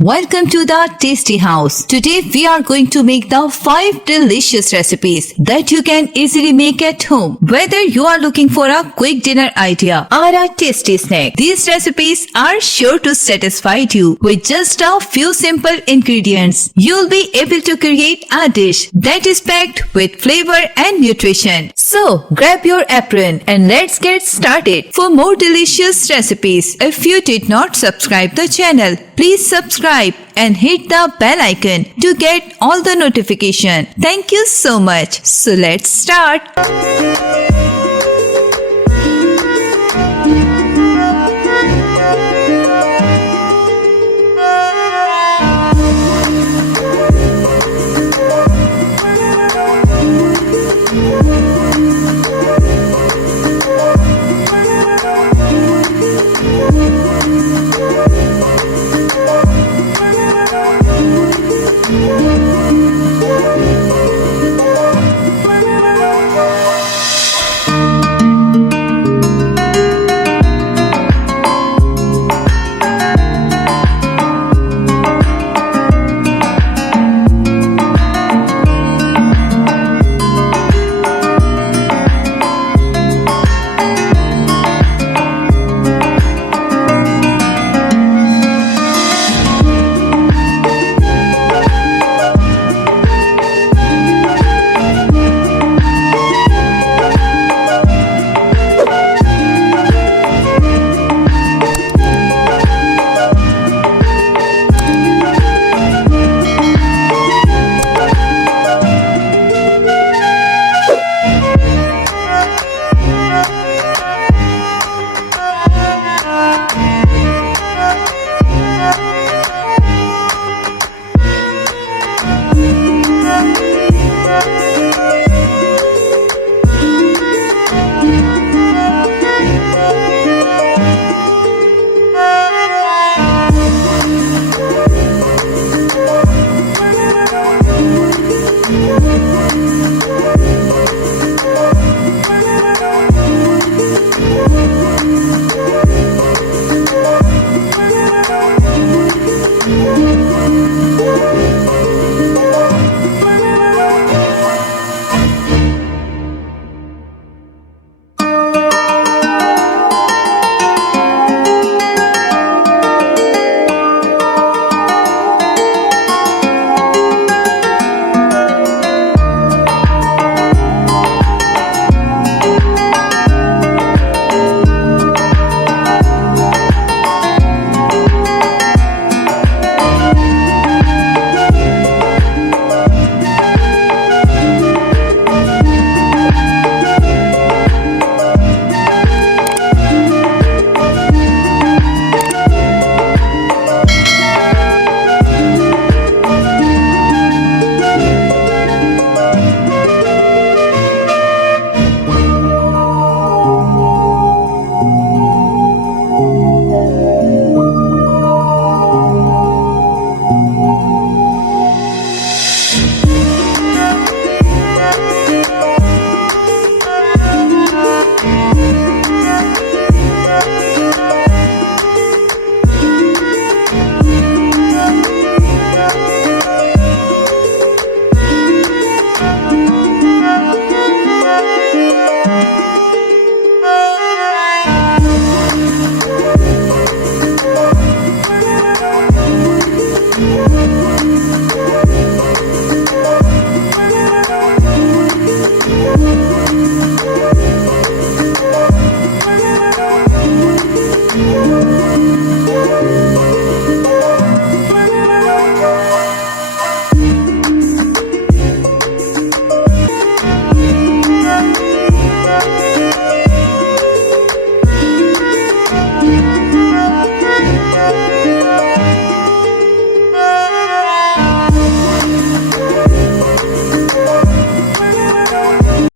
Welcome to the Tasty House. Today we are going to make the 5 delicious recipes that you can easily make at home. Whether you are looking for a quick dinner idea or a tasty snack, these recipes are sure to satisfy you. With just a few simple ingredients, you'll be able to create a dish that is packed with flavor and nutrition. So grab your apron and let's get started. For more delicious recipes, if you did not subscribe the channel, please subscribe and hit the bell icon to get all the notification. Thank you so much. So let's start.